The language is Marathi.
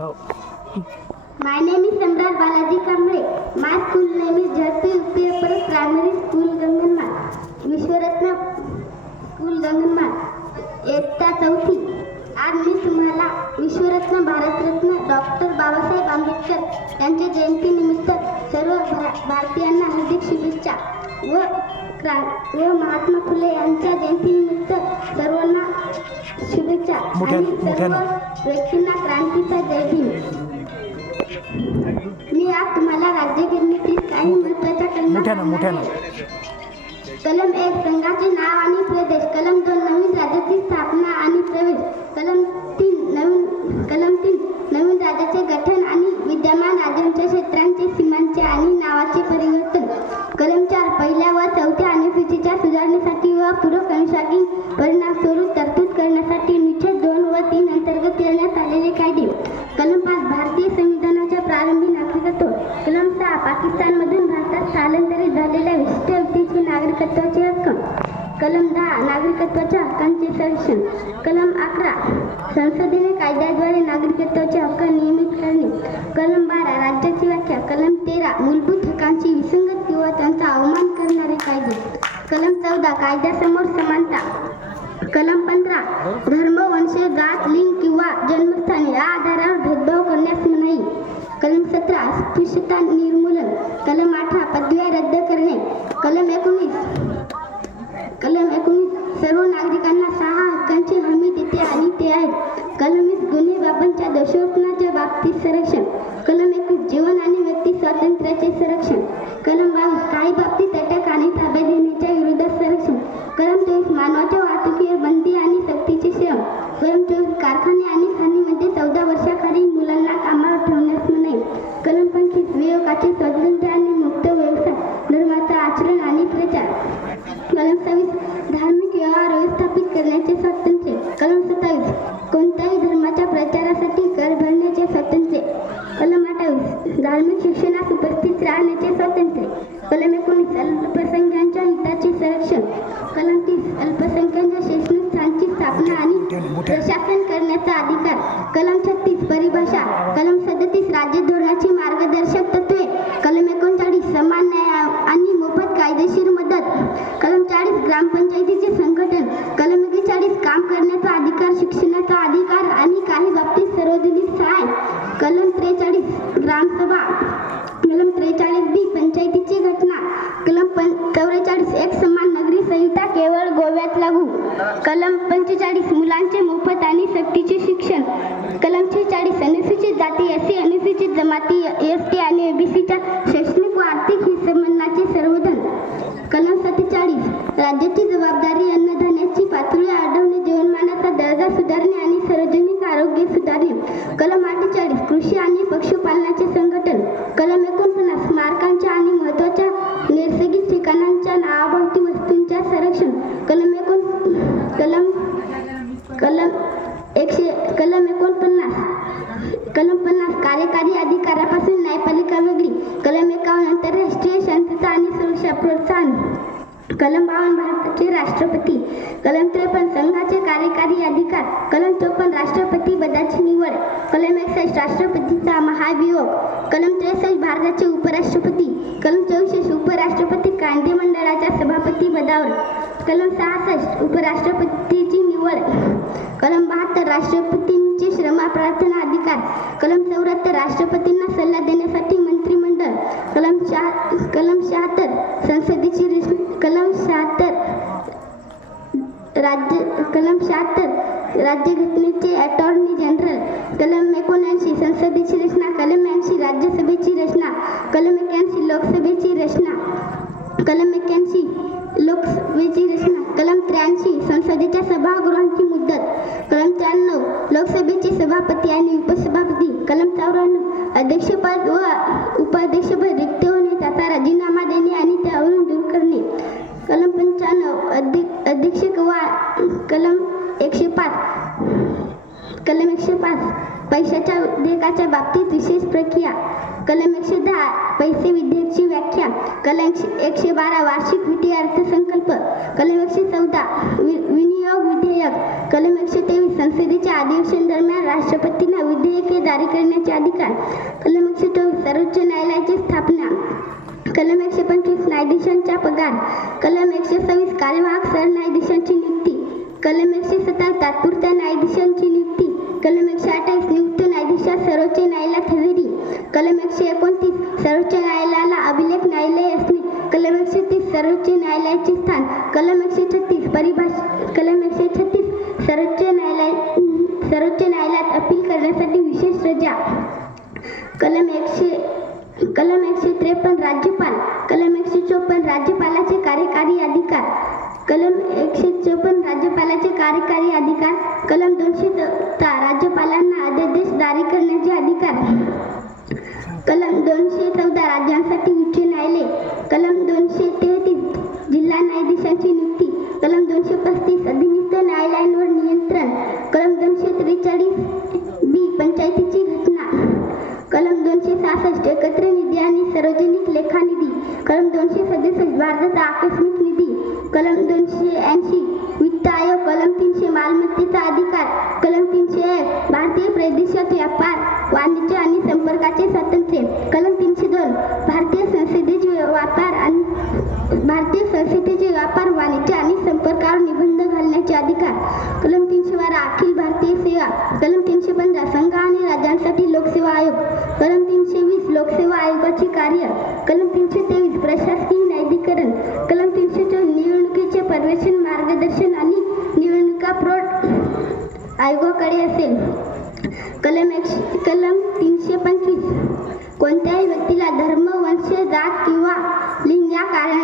हो. My name is Samrat Balaji Kamble. My school name is Jharpi Upper Primary School Ganganmar. Vishwaratna school Ganganmal इयत्ता चौथी आज मी तुम्हाला विश्वरत्न भारतरत्न डॉक्टर बाबासाहेब आंबेडकर यांच्या जयंतीनिमित्त सर्व भा भारतीयांना हार्दिक शुभेच्छा व क्रा व महात्मा फुले यांच्या जयंतीनिमित्त सर्वांना मोठ्या- मोठ्यानं. व्यक्तींना क्रांतीचा जय भीम मी आज तुम्हाला राज्यघटनेतील काही महत्त्वाच्या कलमा मोठ्यानं मोठ्यानं कलम एक संघाचे नाव आणि स्थलांतरित झालेल्या विशिष्ट व्यक्तीची नागरिकत्वाची हक्क कलम दहा नागरिकत्वाच्या हक्कांचे संरक्षण कलम अकरा संसदेने कायद्याद्वारे नागरिकत्वाचे हक्क नियमित करणे कलम बारा राज्याची व्याख्या कलम तेरा मूलभूत हक्कांची विसंगत किंवा त्यांचा अवमान करणारे कायदे कलम चौदा कायद्यासमोर समानता कलम पंधरा धर्म वंश जात लिंग किंवा जन्मस्थानी या आधारावर भेदभाव कलम सतरा अस्पृश्यता निर्मूलन. कलम अठरा पदव्या रद्द करणे. कलम एकोणीस कलम एकोणीस सर्व नागरिकांना सहा हक्कांची हमी देते आणि ते आहेत. कलम वीस गुन्हे बाबांच्या दोषारोपणाच्या बाबतीत संरक्षण करण्याचे स्वातंत्र्य. कलम सत्तावीस कोणत्याही धर्माच्या प्रचारासाठी कर भरण्याचे स्वातंत्र्य. कलम अठ्ठावीस. धार्मिक शिक्षणास उपस्थित राहण्याचे स्वातंत्र्य. कलम एकोणीस. अल्पसंख्याकांच्या हिताचे संरक्षण. कलम तीस. अल्पसंख्याकांच्या शैक्षणिक स्थानची स्थापना आणि प्रशासन करण्याचा अधिकार. कलम छत्तीस. परिभाषा. कलम सदतीस. राज्य धोरणाची मार्ग कलम त्रेचाळीस बी पंचायतीची घटना. कलम पं चौवेचाळीस एक समान नगरी संहिता केवळ गोव्यात लागू. कलम पंचेचाळीस मुलांचे मोफत आणि सक्तीचे शिक्षण. कलम छेचाळीस अनुसूचित जाती एस सी अनुसूचित जमाती एस टी आणि एबीसीच्या शैक्षणिक व आर्थिक हिस्सेमरणाचे सर्वधन कलम सत्तेचाळीस राज्याची जबाबदारी अन्नधान्याची पातळी आढळणे जीवनमानाचा दर्जा सुधारणे आणि सार्वजनिक आरोग्य सुधारणे. कलम अठ्ठेचाळीस कृषी आणि पशुपालनाचे कलम एकशे कलम एकोणपन्नास. कलम पन्नास कार्यकारी अधिकारापासून न्यायपालिका वेगळी. कलम एकावन्न आंतरराष्ट्रीय शांतता आणि सुरक्षा प्रोत्साहन. कलम बावन्न भारताचे राष्ट्रपती. कलम त्रेपन्न संघाचे कार्यकारी अधिकार. कलम चौपन्न राष्ट्रपती पदाची निवड. कलम एकसष्ट राष्ट्रपतीचा महाभियोग. कलम त्रेसष्ट भारताचे उपराष्ट्रपती. कलम चौसष्ट उपराष्ट्रपती कायदे मंडळाच्या राष्ट्रपती पदावर कलम सहासष्ट उपराष्ट्रपतीची निवड कलम बहात्तर राष्ट्रपतींचे श्रमा प्रार्थना अधिकार कलम चौऱ्याहत्तर राष्ट्रपतींना सल्ला देण्यासाठी मंत्रिमंडळ कलम शहा कलम शहात्तर संसदेची रचना कलम शहात्तर राज्य कलम शहात्तर राज्यघटनेचे अटॉर्नी जनरल कलम एकोणऐंशी संसदेची रचना कलम ऐंशी राज्यसभेची रचना कलम एक्याऐंशी लोकसभेची रचना. कलम एक्याऐंशी लोकसभेची रचना कलम त्र्याऐंशी संसदेच्या सभागृहांची मुदत कलम त्र्याण्णव लोकसभेचे सभापती आणि उपसभापती कलम चौऱ्याण्णव अध्यक्षपद व कलम एकशे पाच पैशाच्या उद्योगाच्या बाबतीत विशेष प्रक्रिया. कलम एकशे दहा पैसे विधेयकची व्याख्या. कलम एकशे बारा वार्षिक वित्तीय अर्थसंकल्प. कलम एकशे चौदा वि विनियोग विधेयक. कलम एकशे तेवीस संसदेच्या अधिवेशन दरम्यान राष्ट्रपतींना विधेयके जारी करण्याचे अधिकार. कलम एकशे चोवीस सर्वोच्च न्यायालयाची स्थापना. कलम एकशे पंचवीस न्यायाधीशांचा पगार. कलम एकशे सव्वीस कार्यवाहक सरन्यायाधीशांची नियुक्ती. कलम एकशे सतरा तात्पुरत्या न्यायाधीशांची नियुक्ती. कलम एकशे अठ्ठावीस नियुक्त न्यायाधीशात सर्वोच्च न्यायालयात हजेरी. कलम एकशे एकोणतीस सर्वोच्च न्यायालयाला अभिलेख न्यायालय असणे. कलम एकशे तीस सर्वोच्च न्यायालयाचे स्थान. कलम एकशे छत्तीस परिभाष कलम एकशे छत्तीस सर्वोच्च न्यायालय सर्वोच्च न्यायालयात अपील करण्यासाठी विशेष रजा. कलम एकशे कलम एकशे त्रेपन्न राज्यपाल कलम एकशे चोपन्न राज्यपालाचे कार्यकारी अधिकार. कलम एकशे चोपन्न राज्यपालाचे कार्यकारी अधिकार कलम दोनशे चौदा राज्यपालांना अध्यादेश जारी करण्याचे अधिकार. कलम दोनशे चौदा राज्यांसाठी उच्च न्यायालय कलम दोनशे तेहतीस जिल्हा न्यायाधीशांची नियुक्ती कलम दोनशे पस्तीस अधिनिस्त न्यायालयांवर नियंत्रण कलम दोनशे त्रेचाळीस बी पंचायतीची घटना कलम दोनशे सहासष्ट एकत्र निधी आणि सार्वजनिक लेखानिधी कलम दोनशे सदुसष्ट भारताचा आकस्मिक निधी कलम दोनशे ऐंशी. वित्त आयोग कलम तीनशे मालमत्तेचा अधिकार. कलम तीनशे एक भारतीय प्रदेशात व्यापार वाणिज्य आणि संपर्काचे स्वातंत्र्य. कलम तीनशे दोन भारतीय संसदेचे व्यापार आणि भारतीय संसदेचे व्यापार वाणिज्य आणि संपर्कावर निबंध घालण्याचे अधिकार कलम तीनशे बारा अखिल भारतीय सेवा कलम तीनशे पंधरा संघ आणि राज्यांसाठी लोकसेवा आयोग. कलम तीनशे वीस लोकसेवा आयोगाचे कार्य. कलम तीनशे तेवीस प्रशासकीय न्यायाधिकरण कलम तीनशे चोवीस निवडणुकीचे पर्यवेक्षण मार्गदर्शन आणि निवडणुका प्रोट आयोगाकडे असेल. कलम एकशे कलम तीनशे पंचवीस. कोणत्याही व्यक्तीला धर्म वंश जात किंवा लिंग या कारणाने